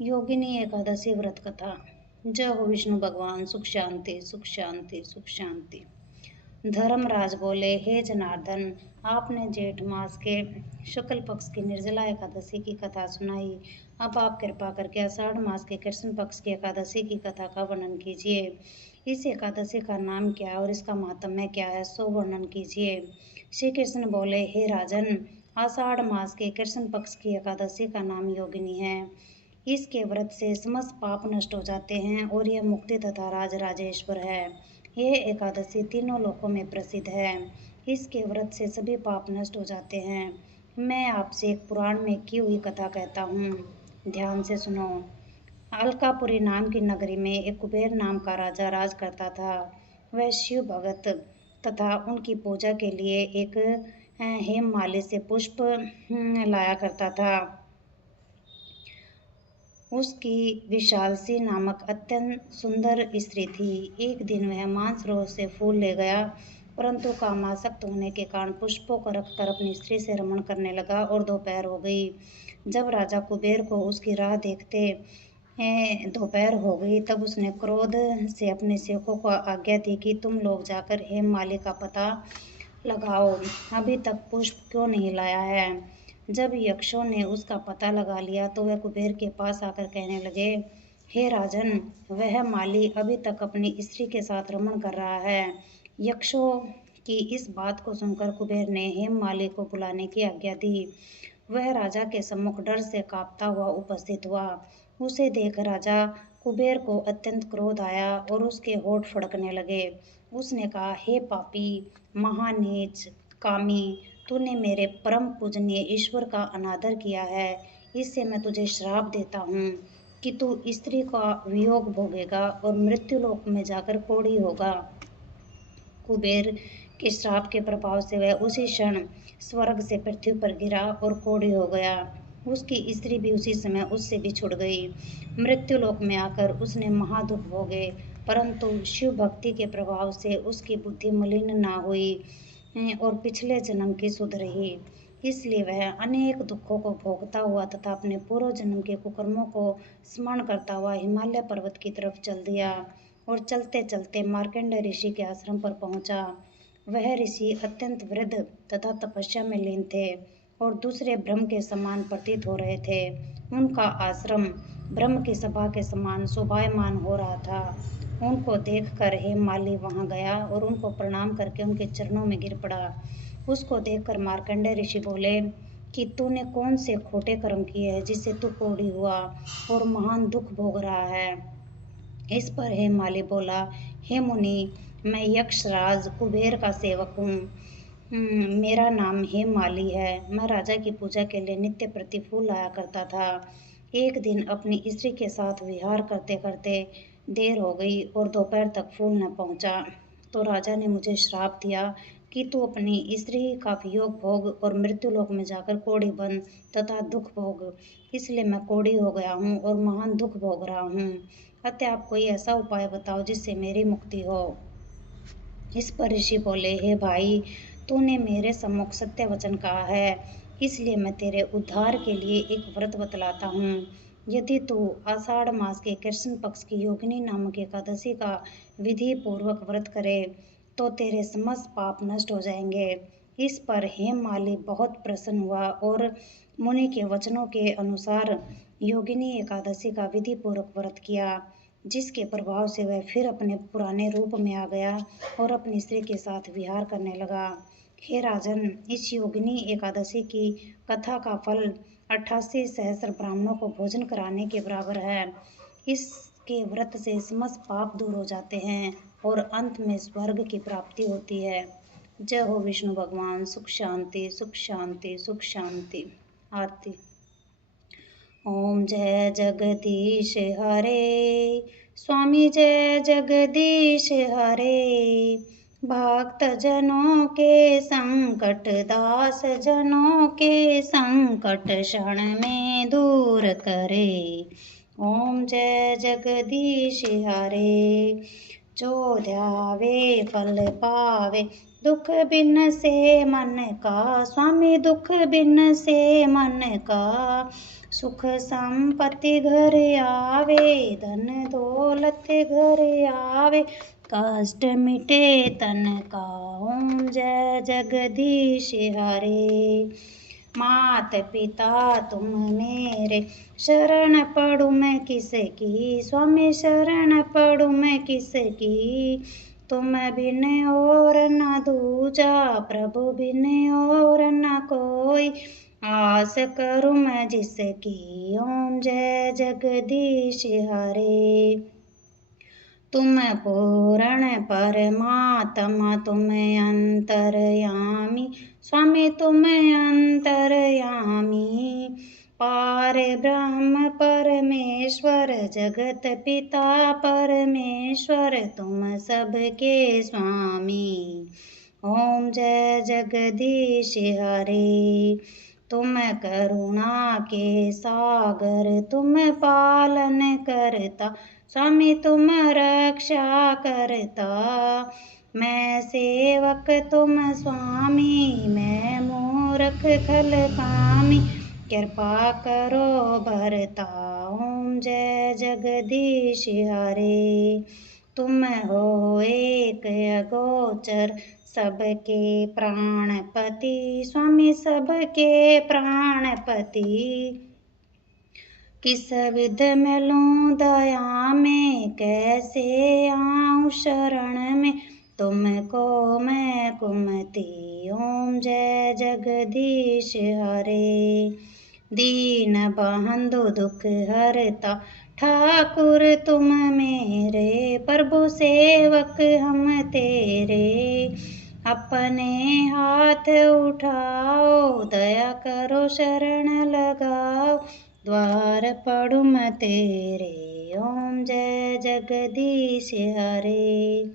योगिनी एकादशी व्रत कथा। जय हो विष्णु भगवान। सुख शांति सुख शांति सुख शांति। धर्मराज बोले, हे जनार्दन, आपने जेठ मास के शुक्ल पक्ष की निर्जला एकादशी की कथा सुनाई। अब आप कृपा करके आषाढ़ मास के कृष्ण पक्ष की एकादशी की कथा का वर्णन कीजिए। इस एकादशी का नाम क्या है और इसका महात्म्य क्या है, सो वर्णन कीजिए। श्री कृष्ण बोले, हे राजन, आषाढ़ मास के कृष्ण पक्ष की एकादशी का नाम योगिनी है। इसके व्रत से समस्त पाप नष्ट हो जाते हैं और यह मुक्ति तथा राज राजेश्वर है। यह एकादशी तीनों लोकों में प्रसिद्ध है। इसके व्रत से सभी पाप नष्ट हो जाते हैं। मैं आपसे एक पुराण में की हुई कथा कहता हूँ, ध्यान से सुनो। अलकापुरी नाम की नगरी में एक कुबेर नाम का राजा राज करता था। वह शिव भगत तथा उनकी पूजा के लिए एक हेममाली से पुष्प लाया करता था। उसकी विशालसी नामक अत्यंत सुंदर स्त्री थी। एक दिन वह मानसरोवर से फूल ले गया, परंतु कामासक्त होने के कारण पुष्पों को रखकर अपनी स्त्री से रमण करने लगा और दोपहर हो गई। जब राजा कुबेर को उसकी राह देखते दोपहर हो गई, तब उसने क्रोध से अपने सेवकों को आज्ञा दी कि तुम लोग जाकर हेममाली का पता लगाओ, अभी तक पुष्प क्यों नहीं लाया है। जब यक्षों ने उसका पता लगा लिया तो वह कुबेर के पास आकर कहने लगे, हे राजन, वह माली अभी तक अपनी स्त्री के साथ रमण कर रहा है। यक्षों की इस बात को सुनकर कुबेर ने हेममाली को बुलाने की आज्ञा दी। वह राजा के सम्मुख डर से कांपता हुआ उपस्थित हुआ। उसे देख राजा कुबेर को अत्यंत क्रोध आया और उसके होठ फड़कने लगे। उसने कहा, हे पापी, महानीच, कामी, तूने मेरे परम पूजनीय ईश्वर का अनादर किया है। इससे मैं तुझे श्राप देता हूँ कि तू स्त्री का वियोग भोगेगा और मृत्युलोक में जाकर कोढ़ी होगा। कुबेर के श्राप के प्रभाव से वह उसी क्षण स्वर्ग से पृथ्वी पर गिरा और कोढ़ी हो गया। उसकी स्त्री भी उसी समय उससे बिछुड़ गई। मृत्युलोक में आकर उसने महादुख भोगे, परंतु शिव भक्ति के प्रभाव से उसकी बुद्धि मलिन ना हुई और पिछले जन्म की सुध रही। इसलिए वह अनेक दुखों को भोगता हुआ तथा अपने पूर्व जन्म के कुकर्मों को स्मरण करता हुआ हिमालय पर्वत की तरफ चल दिया और चलते चलते मार्कंडेय ऋषि के आश्रम पर पहुंचा। वह ऋषि अत्यंत वृद्ध तथा तपस्या में लीन थे और दूसरे ब्रह्म के समान प्रतीत हो रहे थे। उनका आश्रम ब्रह्म की सभा के समान शोभायमान हो रहा था। उनको देखकर हेममाली वहां गया और उनको प्रणाम करके उनके चरणों में गिर पड़ा। उसको देखकर मार्कंडेय ऋषि बोले कि तूने कौन से खोटे कर्म किए हैं जिससे तू कोढ़ी हुआ और महान दुख भोग रहा है। इस पर हेममाली बोला, हे मुनि, मैं यक्षराज कुबेर का सेवक हूँ। मेरा नाम हेममाली है। मैं राजा की पूजा के लिए नित्य प्रति फूल लाया करता था। एक दिन अपनी स्त्री के साथ विहार करते करते देर हो गई और दोपहर तक फूल न पहुंचा, तो राजा ने मुझे श्राप दिया कि तू अपनी स्त्री का वियोग भोग और मृत्युलोक में जाकर कोढ़ी बन तथा दुख भोग। इसलिए मैं कोढ़ी हो गया हूँ और महान दुख भोग रहा हूँ। अतः आप कोई ऐसा उपाय बताओ जिससे मेरी मुक्ति हो। इस पर ऋषि बोले, हे भाई, तूने मेरे सम्मुख सत्य वचन कहा है, इसलिए मैं तेरे उद्धार के लिए एक व्रत बतलाता हूँ। यदि तू आषाढ़ मास के कृष्ण पक्ष की योगिनी नामक एकादशी का विधि पूर्वक व्रत करे तो तेरे समस्त पाप नष्ट हो जाएंगे। इस पर हेममाली बहुत प्रसन्न हुआ और मुनि के वचनों के अनुसार योगिनी एकादशी का विधि पूर्वक व्रत किया, जिसके प्रभाव से वह फिर अपने पुराने रूप में आ गया और अपनी स्त्री के साथ विहार करने लगा। हे राजन, इस योगिनी एकादशी की कथा का फल 88 सहस्त्र ब्राह्मणों को भोजन कराने के बराबर है। इसके व्रत से समस्त पाप दूर हो जाते हैं और अंत में स्वर्ग की प्राप्ति होती है। जय हो विष्णु भगवान। सुख शांति सुख शांति सुख शांति। आरती। ओम जय जगदीश हरे, स्वामी जय जगदीश हरे। भक्त जनों के संकट, दास जनों के संकट क्षण में दूर करे। ओम जय जगदीश हरे। जो ध्यावे फल पावे, दुख बिन से मन का स्वामी, दुख बिन से मन का, सुख संपत्ति घर आवे, धन दौलत घर आवे, कष्ट मिटे तन का। ओम जय जगदीश हरे। मात पिता तुम मेरे, शरण पढ़ूं मैं किसकी, स्वामी शरण पढ़ूं मैं किसकी, तुम बिन और न दूजा, प्रभु बिन और न कोई, आस करूं मैं जिसकी। ओम जय जगदीश हरे। तुम पूर्ण परमात्मा, तुम अंतर्यामी, स्वामी तुम अंतर्यामी, पार ब्रह्म परमेश्वर, जगत पिता परमेश्वर, तुम सबके स्वामी। ओम जय जगदीश हरे। तुम करुणा के सागर, तुम पालन करता, स्वामी तुम रक्षा करता, मैं सेवक तुम स्वामी, मैं मूर्ख खल कामी, कृपा करो भरता। ओम जय जगदीश हरे। तुम हो एक अगोचर, सबके प्राणपति, स्वामी सबके प्राणपति, किस विध मिलूं दया में, कैसे आऊं शरण में, तुमको मैं कुमति। ओम जय जगदीश हरे। दीन बंधु दुख हरता, ठाकुर तुम मेरे, प्रभु सेवक हम तेरे, अपने हाथ उठाओ, दया करो शरण लगाओ, द्वार पढ़ूं मैं तेरे। ओम जय जगदीश हरे।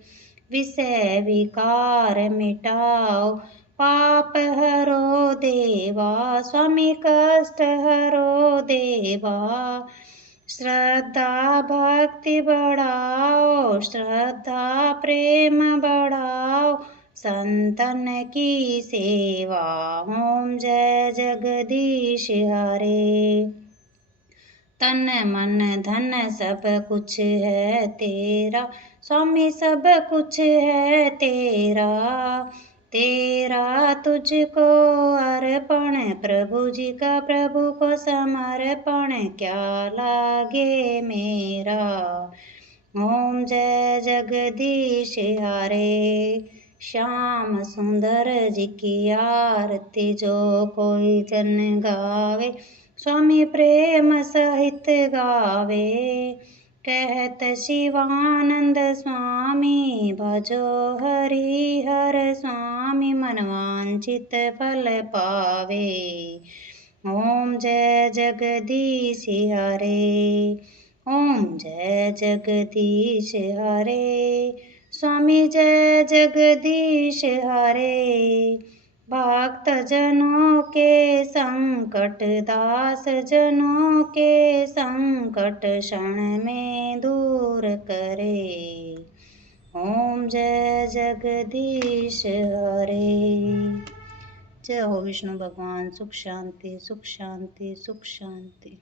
विषय विकार मिटाओ, पाप हरो देवा, स्वामी कष्ट हरो देवा, श्रद्धा भक्ति बढ़ाओ, श्रद्धा प्रेम बढ़ाओ, संतन की सेवा। ओम जय जगदीश हरे। तन मन धन सब कुछ है तेरा, स्वामी सब कुछ है तेरा, तेरा तुझको अर्पण, प्रभु जी का प्रभु को समर्पण, क्या लागे मेरा। ओम जय जगदीश हरे। श्याम सुंदर जी की आरती जो कोई जन गावे, स्वामी प्रेम सहित गावे, कहत शिवानंद स्वामी, भजो हरि हर स्वामी, मनवांचित फल पावे। ओम जय जगदीश हरे। ओम जय जगदीश हरे। स्वामी जय जगदीश हरे। भक्त जनों के संकट, दास जनों के संकट, क्षण में दूर करे। ओम जय जगदीश हरे। जय हो विष्णु भगवान। सुख शांति सुख शांति सुख शांति।